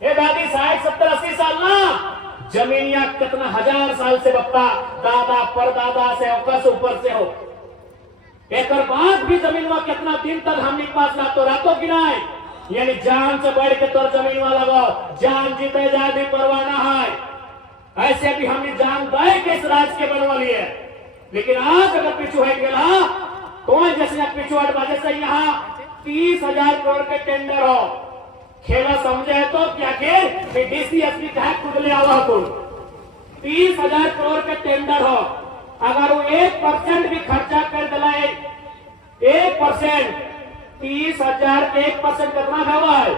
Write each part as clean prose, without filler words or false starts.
ए दादी 60 70 80 साल ना जमीनिया कितना हजार साल से बप्पा दादा परदादा से औकस ऊपर से हो एक बाद भी जमीन में कितना दिन तक हमने पास रातों गिनाए यानी जान से बढ़ के तोर जमीन में लगाओ जान जीते जाए भी परवाह ना है ऐसे भी हमने जान दे के इस राज के बनवा लिए लेकिन आज अगर पिछू हट गया तो जैसे पिछू हट बाजे से यहाँ 30,000 करोड़ के टेंडर हो खेला समझे तो क्या के डीसीएसपी कहा खुद ले आवा तुम 30,000 करोड़ के टेंडर हो अगर वो 1% भी खर्चा कर दिलाए 1% 30,000 1% कितना हुआ है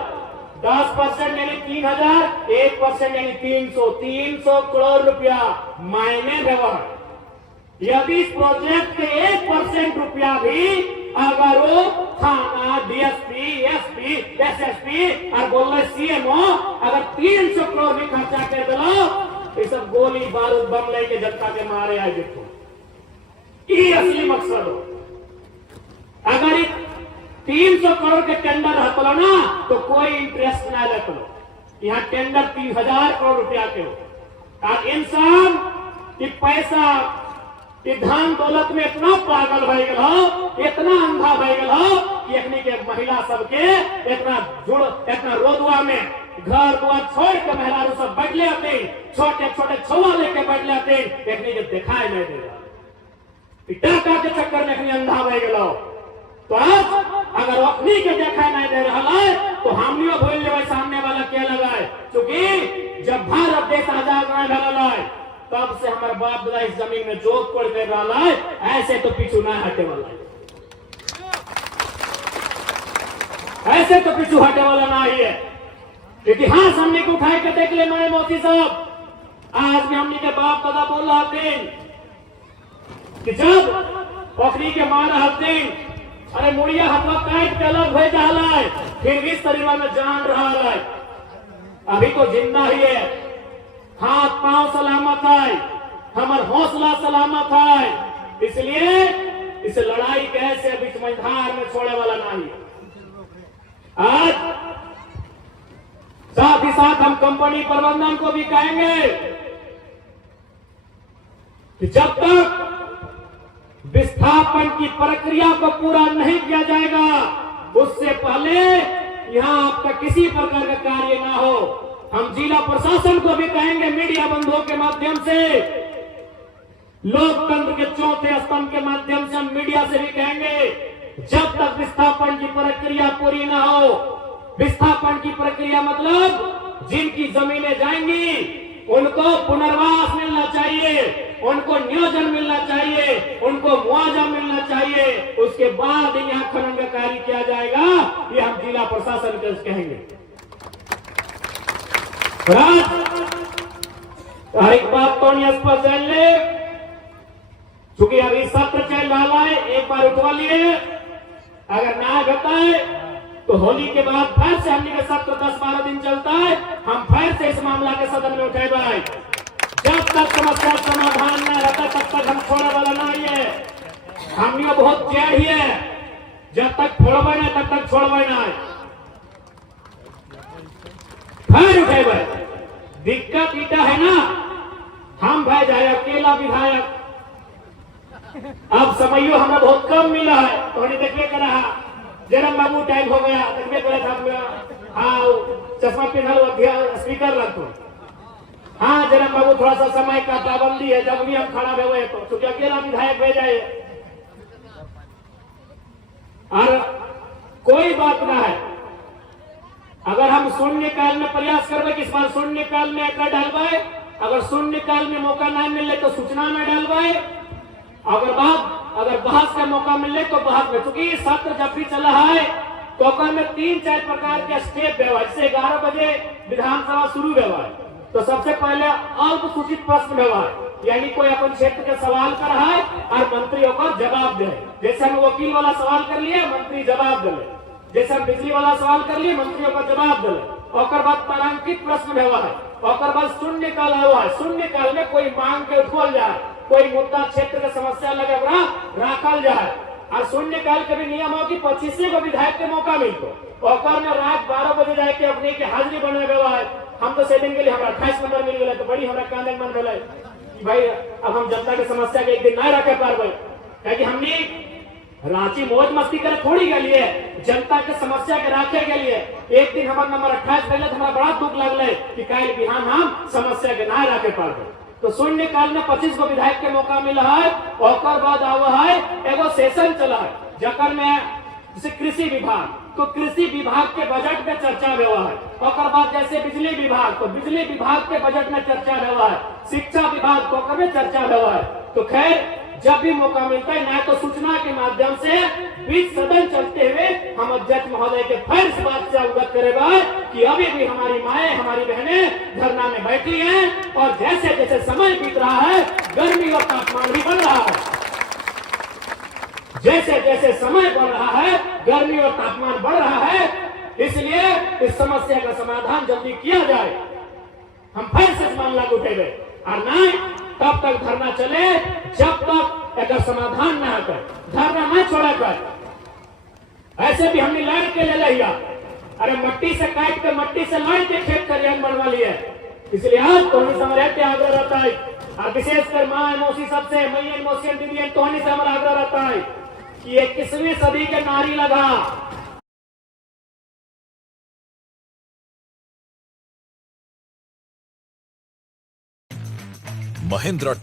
10% यानी 3,000 1% यानी 300 करोड़ रुपया मायने हुआ यदि इस प्रोजेक्ट के 1% रुपया भी अगर वो थाना डीएसपी एसपी एसएसपी और बोल रहे सीएमओ अगर 300 करोड़ भी खर्चा कर दिलो तो सब गोली बारूद बम लेके जनता के मारे आए देखो ये असली मकसद हो अगर 300 करोड़ के टेंडर हतलो ना तो कोई इंटरेस्ट ना लेते यहाँ टेंडर 3,000 करोड़ रुपया के हो और इंसान की पैसा कि धन दौलत में इतना पागल भय गल हो इतना अंधा भय गल हो कि अखनी के महिला सबके इतना रोदुआ में घर दुआर छोड़ के महिला सब बैठले आते छोटे छोटे छुआ लेके बैठले आते अखनी के दिखाई नहीं देगा टाका के चक्कर में अखनी अंधा भय गल तो आज अगर अखनी के दिखाई नहीं दे रहा है तो हमनियो भूल ले सामने वाला क्या लगाए क्योंकि जब भारत देश आजाद नहीं भला है तब से हमारे बाप दादा इस जमीन में जोत कोड़ कर रहा है ऐसे तो पीछू ना हटे वाला है ऐसे तो पीछू हटे वाला ना ही है इतिहास हमने को उठाए के देख ले मेरे मोदी साहब आज भी हमने के बाप दादा बोल रहा थे कि जब पोखरी के मार हफ्ते अरे मुड़िया हथवा काट के अलग हो जाला है फिर भी शरीर में जान रहा है अभी तो जिंदा ही है हाथ पांव सलामत है हमार हौसला सलामत है इसलिए इस लड़ाई कैसे बीच मैदान में छोड़े वाला नहीं आज साथ ही साथ हम कंपनी प्रबंधन को भी कहेंगे कि जब तक विस्थापन की प्रक्रिया को पूरा नहीं किया जाएगा उससे पहले यहां आपका किसी प्रकार का कार्य ना हो हम जिला प्रशासन को भी कहेंगे मीडिया बंधुओं के माध्यम से लोकतंत्र के चौथे स्तंभ के माध्यम से हम मीडिया से भी कहेंगे जब तक विस्थापन की प्रक्रिया पूरी ना हो विस्थापन की प्रक्रिया मतलब जिनकी जमीनें जाएंगी उनको पुनर्वास मिलना चाहिए उनको नियोजन मिलना चाहिए उनको मुआवजा मिलना चाहिए उसके बाद यहाँ खनन का कार्य किया जाएगा ये हम जिला प्रशासन को कहेंगे हर एक बात तो स्पष्ट जान ले चूंकि अभी सत्र चल रहा है एक बार उठवा लिए अगर ना बताए तो होली के बाद फिर से हमने का सत्र 10-12 दिन चलता है हम फिर से इस मामला के सदन में उठेगा जब तक समस्या समाधान न रहता तब तक हम छोड़ने वाला नहीं है हमने बहुत जय ही है जब तक छोड़बे ना तब तक छोड़बे ना फिर उठेगा दिक्कत इटा है ना हम भाई जाए अकेला विधायक अब समयो हमें बहुत कम मिला है तो देखिए कर रहा जन्म बाबू टाइम हो गया देखिए करे था हाँ चश्मा पहना स्पीकर लगो हाँ जन्म बाबू थोड़ा सा समय का पाबंदी है जब भी हम खड़ा हुए तो क्योंकि अकेला विधायक भेजा है और कोई बात ना है अगर हम शून्य काल में प्रयास करवे कि इस बार शून्य काल में कर डालवाए अगर शून्य काल में मौका ना मिले तो सूचना में डालवाए अगर बहस का मौका मिले तो बहस में क्योंकि सत्र जब भी चला है तो में 3-4 प्रकार के स्टेप व्यवहार जैसे 11 बजे विधानसभा शुरू व्यवहार तो सबसे पहले अल्प सूचित प्रश्न व्यवहार यानी कोई अपन क्षेत्र के सवाल कर रहा है और मंत्री को जवाब दे जैसे हम वकील वाला सवाल कर लिए मंत्री जवाब दे जैसे हम बिजली वाला सवाल कर लिए मंत्रियों का जवाब दे और बाद तारांकित प्रश्न व्यवहार है और बाद शून्य काल हुआ है शून्य काल में कोई मांग के उठल जाए कोई मुद्दा क्षेत्र के समस्या लगे राखल जाए और शून्य काल के भी नियम हो कि 25 को विधायक के मौका मिलतो ओकर में रात 12 बजे जाके अपने के हाजिरी बनवे गवा है। हम तो से दिन के लिए हमरा 28 नंबर मिल गया तो बड़ी हमरा कांदे मन भेलै कि भाई अब हम जनता के समस्या के एक दिन ना रखे पारबे, क्योंकि हमने रांची मौज मस्ती करे थोड़ी के लिए जनता के समस्या के रखे के लिए एक दिन हमारा नंबर 28 पहले तो हमारा बड़ा दुख लगल कि कल बिहान हम समस्या के ना रखे पारबे। तो शून्य काल में 25 गो विधायक के मौका मिला है, और बाद आव है एगो सेशन चला है जकर में जैसे कृषि विभाग, तो कृषि विभाग के बजट में चर्चा हुआ है, और बाद जैसे बिजली विभाग, तो बिजली विभाग के बजट में चर्चा हुआ है, शिक्षा विभाग को में चर्चा हुआ है। तो खैर जब भी मौका मिलता है ना तो सूचना के माध्यम से बीच सदन चलते हुए हम अध्यक्ष महोदय के फिर इस बात से अवगत करेगा कि अभी भी हमारी माएं हमारी बहनें धरना में बैठी हैं, और जैसे जैसे समय बीत रहा है गर्मी और तापमान भी बढ़ रहा है। जैसे जैसे समय बढ़ रहा है गर्मी और तापमान बढ़ रहा है, इसलिए इस समस्या का समाधान जल्दी किया जाए। हम फिर से मामला उठेंगे और नहीं तब तक धरना चले जब तक अगर समाधान न कर, धरना न छोड़ा कर। ऐसे भी हमने लड़ के ले लिया, अरे मट्टी से काट के मट्टी से लड़ के खेत खलिहान बनवा लिया। इसलिए आज तो समझ आग्रह रहता है, और विशेषकर माँ मौसी सबसे मैया मौसी दीदी तो से हमारा आग्रह रहता है कि 21वीं सदी के नारी लगा Mahindra